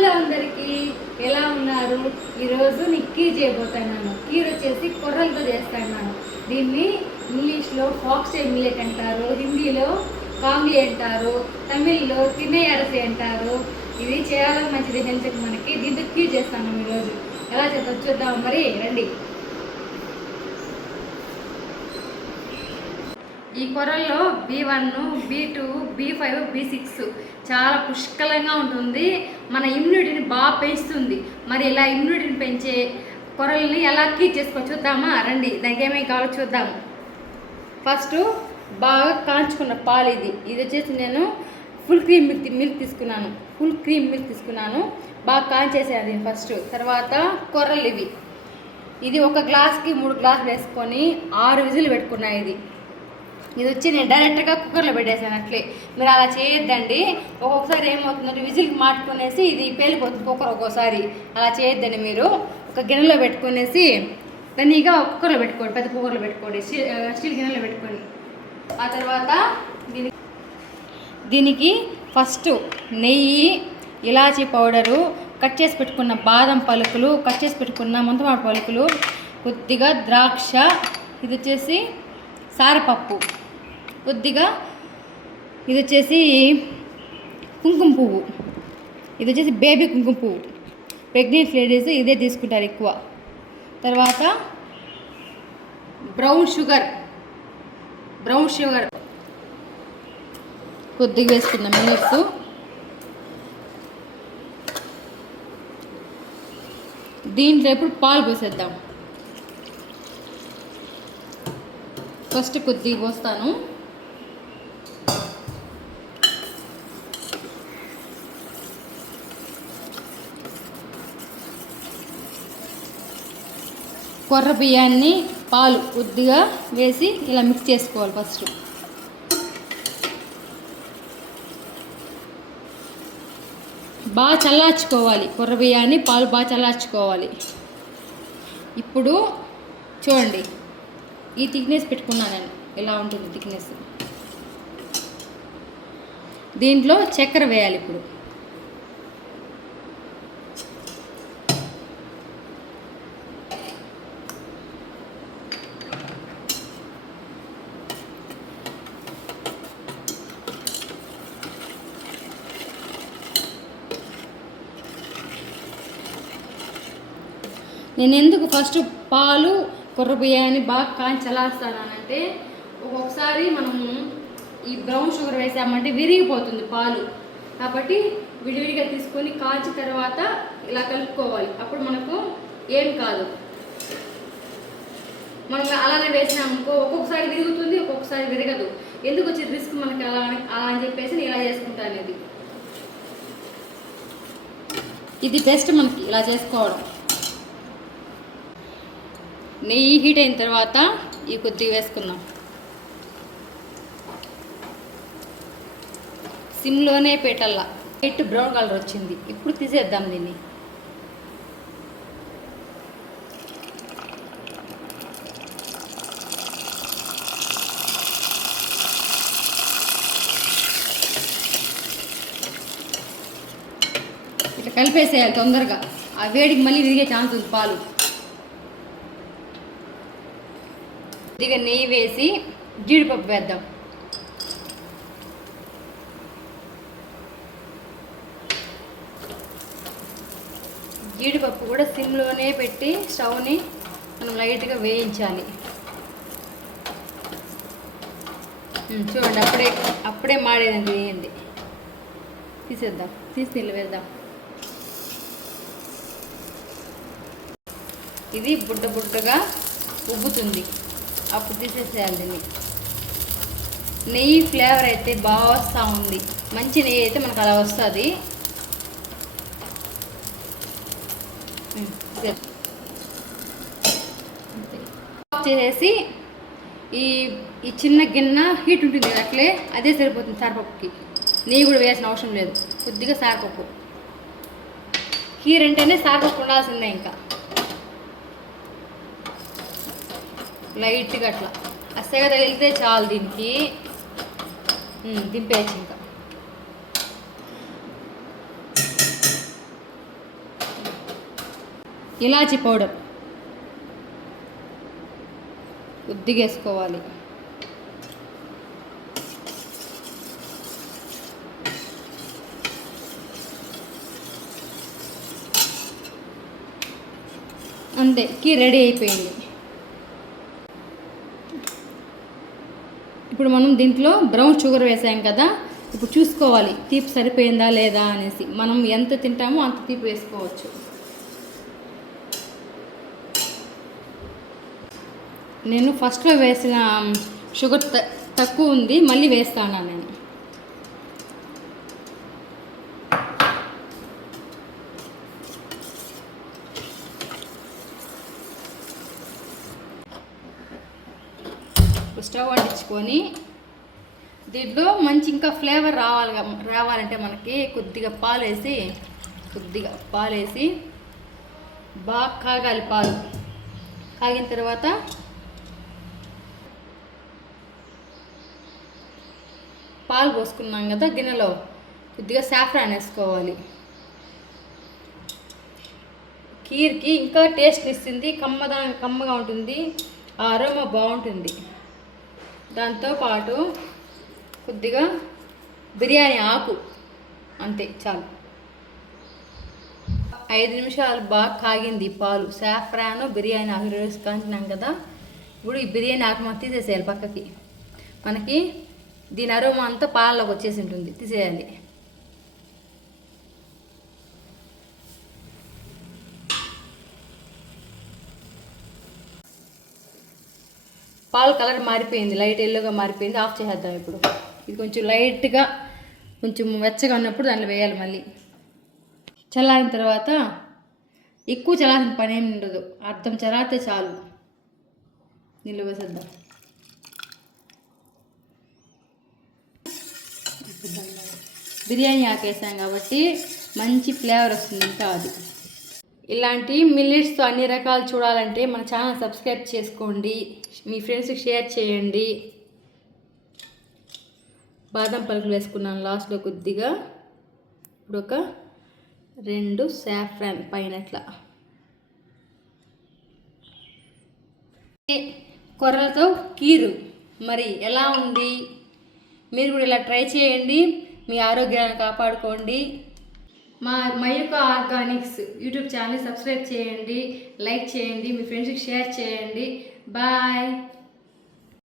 Hello అందరికీ, ఎలా ఉన్నారు? ఈరోజు నేను కీర్ చేయబోతున్నాను. కీర్ వచ్చేసి కొర్రలతో చేస్తున్నాను. దీన్ని ఇంగ్లీష్లో ఫాక్స్టైల్ మిల్లెట్ అంటారు, హిందీలో కాంగ్లీ అంటారు, తమిళ్లో తినే అరసి అంటారు. ఇది చాలా మంచిది హెల్త్కి మనకి. దీంతో కీర్ చేస్తాను ఈరోజు. ఎలా చేద్దాం చూద్దాం, మరి రండి. ఈ కొర్రల్లో B1, B2, B5, B6 చాలా పుష్కలంగా ఉంటుంది. మన ఇమ్యూనిటీని బాగా పెంచుతుంది. మరి ఇలా ఇమ్యూనిటీని పెంచే కొర్రల్ని ఎలా కీర్ చేసుకో చూద్దామా, రండి. దానికి ఏమేమి కావాలో చూద్దాము. ఫస్ట్ బాగా కాంచుకున్న పాలు. ఇది వచ్చేసి నేను ఫుల్ క్రీమ్ మిల్క్ తీసుకున్నాను. బాగా కాంచేసాను దీన్ని ఫస్ట్. తర్వాత కొర్రలు ఇది ఒక గ్లాస్కి 3 గ్లాసులు వేసుకొని 6 విజిల్ పెట్టుకున్నాయి. ఇది వచ్చి నేను డైరెక్ట్గా కుక్కర్లో పెట్టేసాను. అట్లే మీరు అలా చేయొద్దండి. ఒక్కొక్కసారి ఏమవుతుందంటే విజిల్కి మాట్టుకునేసి ఇది పేలిపోతుంది కుక్కర్. ఒక్కోసారి అలా చేయొద్దండి. మీరు ఒక గిన్నెలో పెట్టుకునేసి దాన్నిగా కుక్కర్లో పెట్టుకోండి, పెద్ద కుక్కర్లో పెట్టుకోండి, స్టీల్ గిన్నెలో పెట్టుకోండి. ఆ తర్వాత దీనికి ఫస్ట్ నెయ్యి, ఇలాచీ పౌడరు, కట్ చేసి పెట్టుకున్న బాదం పలుకులు, కట్ చేసి పెట్టుకున్న ముంతమామిడి పలుకులు, కొద్దిగా ద్రాక్ష, ఇది వచ్చేసి సారపప్పు, కొద్దిగా ఇది వచ్చేసి కుంకుమ పువ్వు, ఇది వచ్చేసి బేబీ కుంకుమ పువ్వు. ప్రెగ్నెంట్ లేడీస్ ఇదే తీసుకుంటారు ఎక్కువ. తర్వాత బ్రౌన్ షుగర్ కొద్దిగా వేసుకుందాం మినిట్స్. దీంట్లో ఇప్పుడు పాలు పోసేద్దాం. ఫస్ట్ కొద్దిగా పోస్తాను. కొర్ర బియ్యాన్ని పాలు కొద్దిగా వేసి ఇలా మిక్స్ చేసుకోవాలి. ఫస్ట్ బాగా చల్లార్చుకోవాలి. కొర్ర బియ్యాన్ని పాలు బాగా చల్లార్చుకోవాలి. ఇప్పుడు చూడండి, ఈ థిక్నెస్ పెట్టుకున్నాను నేను. ఎలా ఉంటుంది థిక్నెస్. దీంట్లో చక్కెర వేయాలి. ఇప్పుడు నేను ఎందుకు ఫస్ట్ పాలు కొర్ర బియ్యాన్ని బాగా చల్లారుస్తానంటే, ఒక్కొక్కసారి మనము ఈ బ్రౌన్ షుగర్ వేసామంటే విరిగిపోతుంది పాలు. కాబట్టి విడివిడిగా తీసుకొని కాల్చిన తర్వాత ఇలా కలుపుకోవాలి. అప్పుడు మనకు ఏం కాదు. మనం అలానే వేసినామనుకో ఒక్కొక్కసారి విరుగుతుంది, ఒక్కొక్కసారి విరగదు. ఎందుకు వచ్చే రిస్క్ మనకి అలా అని చెప్పేసి నేను ఇలా చేసుకుంటాను. ఇది బెస్ట్ మనకి ఇలా చేసుకోవడం. నెయ్యి హీట్ అయిన తర్వాత ఈ కొద్దిగా వేసుకున్నాం. సిమ్లోనే పెట్టల్లా. లైట్ బ్రౌన్ కలర్ వచ్చింది. ఇప్పుడు తీసేద్దాం దీన్ని. ఇట్లా కలిపేసేయాలి తొందరగా. ఆ వేడికి మళ్ళీ విరిగే ఛాన్స్ ఉంది పాలు. కొద్దిగా నెయ్యి వేసి జీడిపప్పు వేద్దాం. జీడిపప్పు కూడా సిమ్లోనే పెట్టి స్టవ్ని మనం లైట్గా వేయించాలి. చూడండి, అప్పుడే మాడేదండి. వేయండి, తీసేద్దాం. తీసి నీళ్ళు వేద్దాం. ఇది బుడ్డగా ఉబ్బుతుంది. అప్పుడు తీసేసేయాలి దీన్ని. నెయ్యి ఫ్లేవర్ అయితే బాగా వస్తూ ఉంది. మంచి నెయ్యి అయితే మనకు అలా వస్తుంది. ఆఫ్ చేసేసి ఈ చిన్న గిన్నె హీట్ ఉంటుంది కదా, అట్లే అదే సరిపోతుంది. సారపప్పుకి నెయ్యి కూడా వేయాల్సిన అవసరం లేదు. కొద్దిగా సారపప్పు. కీర్ అంటేనే సారపప్పు ఉండాల్సిందే. ఇంకా లైట్గా అట్లా అస్సగా తగిలితే చాలు. దీనికి దింపేయచ్చు. ఇంకా ఇలాచి పౌడర్ కొద్దిగా వేసుకోవాలి. అంతే, కీర్ రెడీ అయిపోయింది. ఇప్పుడు మనం దీంట్లో బ్రౌన్ షుగర్ వేసాం కదా, ఇప్పుడు చూసుకోవాలి తీపి సరిపోయిందా లేదా అనేసి. మనం ఎంత తింటామో అంత తీపి వేసుకోవచ్చు. నేను ఫస్ట్లో వేసిన షుగర్ తక్కువ ఉంది, మళ్ళీ వేస్తాను నేను. స్టవ్ అంటించుకొని దీంట్లో మంచి ఇంకా ఫ్లేవర్ రావాలంటే మనకి కొద్దిగా పాలు వేసి బాగా కాగాలి. పాలు కాగిన తర్వాత పాలు పోసుకున్నాం కదా గిన్నెలో, కొద్దిగా సాఫ్రాన్ వేసుకోవాలి. కీర్కి ఇంకా టేస్ట్ ఇస్తుంది, కమ్మగా ఉంటుంది, ఆ అరోమా బాగుంటుంది. దాంతోపాటు కొద్దిగా బిర్యానీ ఆకు, అంతే చాలు. 5 నిమిషాలు బాగా కాగింది పాలు. సాఫ్రాను బిర్యానీ ఆకు వేసి కాంచినాం కదా, ఇప్పుడు ఈ బిర్యానీ ఆకు మనం తీసేసేయాలి పక్కకి. మనకి దీని అరోమా అంతా పాలలోకి వచ్చేసి ఉంటుంది, తీసేయాలి. పాలు కలర్ మారిపోయింది, లైట్ ఎల్లోగా మారిపోయింది. ఆఫ్ చేసేద్దాం ఇప్పుడు. ఇది కొంచెం లైట్గా కొంచెం వెచ్చగా ఉన్నప్పుడు దాంట్లో వేయాలి. మళ్ళీ చల్లారిన తర్వాత, ఎక్కువ చల్లారిన పని ఏమి ఉండదు, అర్థం చల్లారితే చాలు. నీళ్ళు వేసేద్దాం. బిర్యానీ ఆకేసాం కాబట్టి మంచి ఫ్లేవర్ వస్తుంది ఇంకా. అది ఇలాంటి మిల్లెట్స్తో అన్ని రకాలు చూడాలంటే మన ఛానల్ సబ్స్క్రైబ్ చేసుకోండి, మీ ఫ్రెండ్స్కి షేర్ చేయండి. బాదం పలుకులు వేసుకున్నాను లాస్ట్లో కొద్దిగా. ఇప్పుడు ఒక 2 సాఫ్రాన్ పైన ఇట్లా. కొర్రలతో కీరు మరి ఎలా ఉంది? మీరు కూడా ఇలా ట్రై చేయండి, మీ ఆరోగ్యాన్ని కాపాడుకోండి. మా Mayuka Organics YouTube channel subscribe చేయండి, లైక్ చేయండి, మీ ఫ్రెండ్స్కి షేర్ చేయండి. బాయ్.